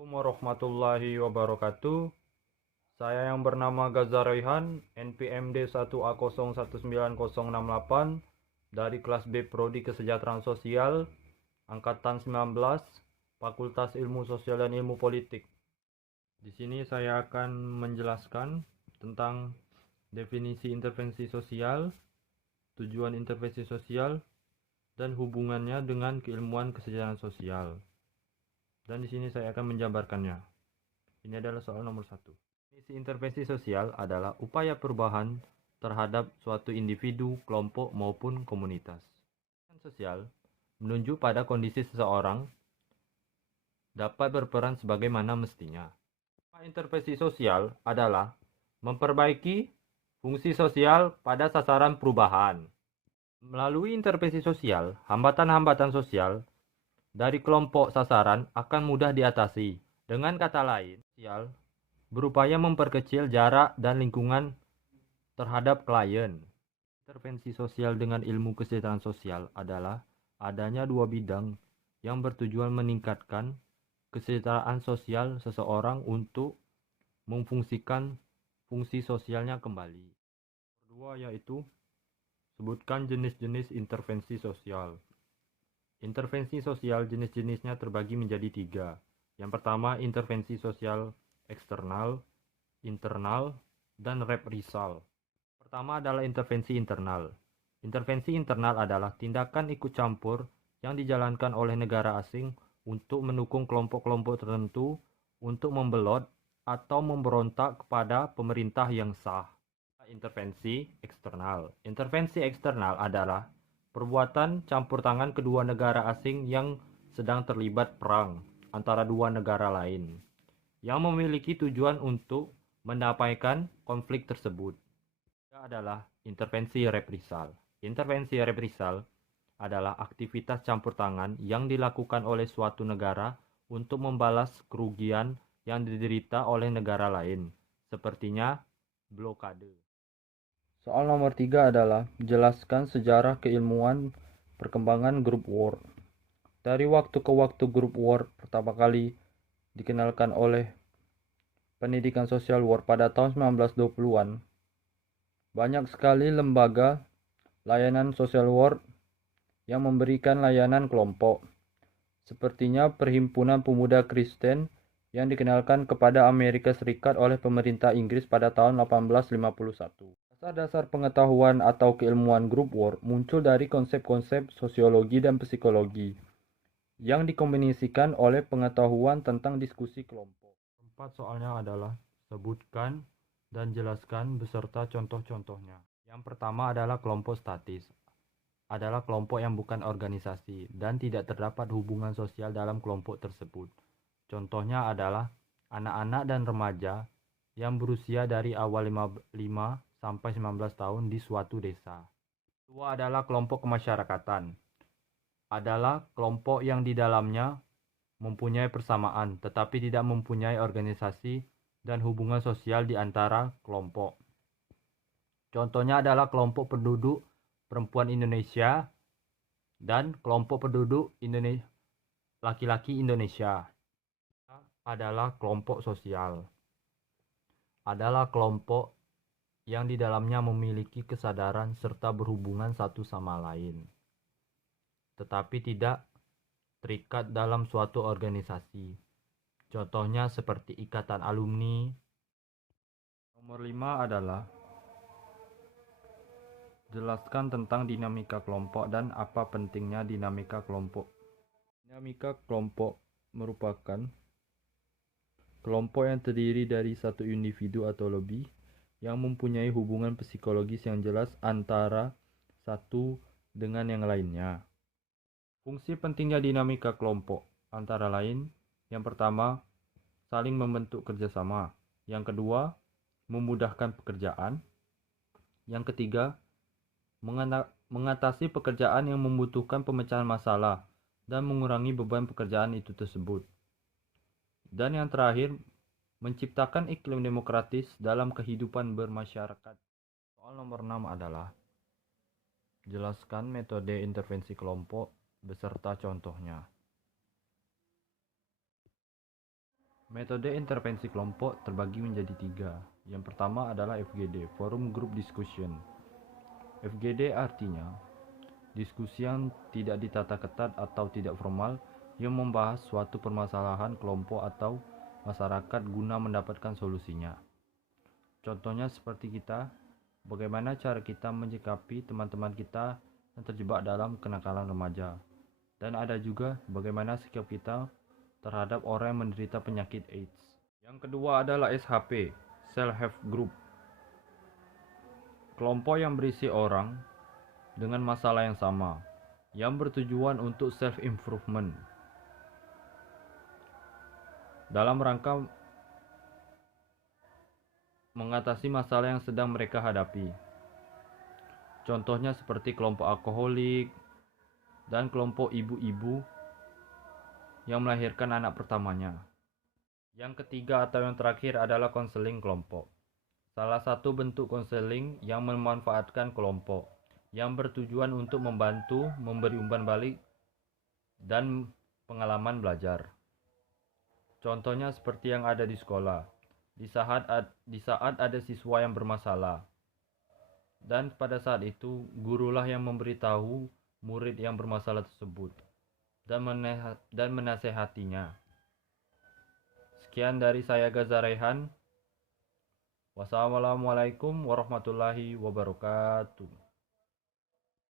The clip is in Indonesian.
Assalamualaikum warahmatullahi wabarakatuh. Saya yang bernama Gazar Raihan, NPMD 1A019068 dari kelas B Prodi Kesejahteraan Sosial, angkatan 19, Fakultas Ilmu Sosial dan Ilmu Politik. Di sini saya akan menjelaskan tentang definisi intervensi sosial, tujuan intervensi sosial, dan hubungannya dengan keilmuan kesejahteraan sosial. Dan di sini saya akan menjabarkannya. Ini adalah soal nomor 1. Definisi intervensi sosial adalah upaya perubahan terhadap suatu individu, kelompok, maupun komunitas. Intervensi sosial menunjuk pada kondisi seseorang dapat berperan sebagaimana mestinya. Intervensi sosial adalah memperbaiki fungsi sosial pada sasaran perubahan. Melalui intervensi sosial, hambatan-hambatan sosial dari kelompok sasaran akan mudah diatasi. Dengan kata lain, sosial berupaya memperkecil jarak dan lingkungan terhadap klien. Intervensi sosial dengan ilmu kesejahteraan sosial adalah adanya dua bidang yang bertujuan meningkatkan kesejahteraan sosial seseorang untuk memfungsikan fungsi sosialnya kembali. Kedua yaitu sebutkan jenis-jenis intervensi sosial. Intervensi sosial jenis-jenisnya terbagi menjadi 3. Yang pertama, intervensi sosial eksternal, internal, dan reprisal. Pertama adalah intervensi internal. Intervensi internal adalah tindakan ikut campur yang dijalankan oleh negara asing untuk mendukung kelompok-kelompok tertentu untuk membelot atau memberontak kepada pemerintah yang sah. Intervensi eksternal. Intervensi eksternal adalah perbuatan campur tangan kedua negara asing yang sedang terlibat perang antara dua negara lain yang memiliki tujuan untuk mendamaikan konflik tersebut. Yang adalah intervensi reprisal. Intervensi reprisal adalah aktivitas campur tangan yang dilakukan oleh suatu negara untuk membalas kerugian yang diderita oleh negara lain, sepertinya blokade. Soal nomor 3 adalah jelaskan sejarah keilmuan perkembangan grup war. Dari waktu ke waktu grup war pertama kali dikenalkan oleh pendidikan social war pada tahun 1920-an. Banyak sekali lembaga layanan social work yang memberikan layanan kelompok. Sepertinya Perhimpunan Pemuda Kristen yang dikenalkan kepada Amerika Serikat oleh pemerintah Inggris pada tahun 1851. Dasar-dasar pengetahuan atau keilmuan grup work muncul dari konsep-konsep sosiologi dan psikologi yang dikombinasikan oleh pengetahuan tentang diskusi kelompok. 4 soalnya adalah sebutkan dan jelaskan beserta contoh-contohnya. Yang pertama adalah kelompok statis. Adalah kelompok yang bukan organisasi dan tidak terdapat hubungan sosial dalam kelompok tersebut. Contohnya adalah anak-anak dan remaja yang berusia dari awal 5 sampai 19 tahun di suatu desa. Kedua adalah kelompok kemasyarakatan. Adalah kelompok yang di dalamnya mempunyai persamaan tetapi tidak mempunyai organisasi dan hubungan sosial di antara kelompok. Contohnya adalah kelompok penduduk perempuan Indonesia dan kelompok penduduk laki-laki Indonesia. Adalah kelompok sosial. Adalah kelompok yang di dalamnya memiliki kesadaran serta berhubungan satu sama lain, tetapi tidak terikat dalam suatu organisasi. Contohnya seperti ikatan alumni. Nomor 5 adalah jelaskan tentang dinamika kelompok dan apa pentingnya dinamika kelompok. Dinamika kelompok merupakan kelompok yang terdiri dari satu individu atau lebih yang mempunyai hubungan psikologis yang jelas antara satu dengan yang lainnya. Fungsi pentingnya dinamika kelompok antara lain, yang pertama, saling membentuk kerjasama. Yang kedua, memudahkan pekerjaan. Yang ketiga, mengatasi pekerjaan yang membutuhkan pemecahan masalah dan mengurangi beban pekerjaan itu tersebut. Dan yang terakhir, menciptakan iklim demokratis dalam kehidupan bermasyarakat. Soal nomor 6 adalah jelaskan metode intervensi kelompok beserta contohnya. Metode intervensi kelompok terbagi menjadi 3. Yang pertama adalah FGD, Forum Group Discussion. FGD artinya diskusi yang tidak ditata ketat atau tidak formal yang membahas suatu permasalahan kelompok atau masyarakat guna mendapatkan solusinya. Contohnya seperti bagaimana cara kita menyikapi teman-teman kita yang terjebak dalam kenakalan remaja. Dan ada juga bagaimana sikap kita terhadap orang yang menderita penyakit AIDS. Yang kedua adalah SHP, Self Help Group. Kelompok yang berisi orang dengan masalah yang sama, yang bertujuan untuk self-improvement dalam rangka mengatasi masalah yang sedang mereka hadapi. Contohnya seperti kelompok alkoholik dan kelompok ibu-ibu yang melahirkan anak pertamanya. Yang ketiga atau yang terakhir adalah konseling kelompok. Salah satu bentuk konseling yang memanfaatkan kelompok, yang bertujuan untuk membantu, memberi umpan balik, dan pengalaman belajar. Contohnya seperti yang ada di sekolah, di saat ada siswa yang bermasalah. Dan pada saat itu, gurulah yang memberitahu murid yang bermasalah tersebut dan menasehatinya. Sekian dari saya, Gaza Raihan. Wassalamualaikum warahmatullahi wabarakatuh.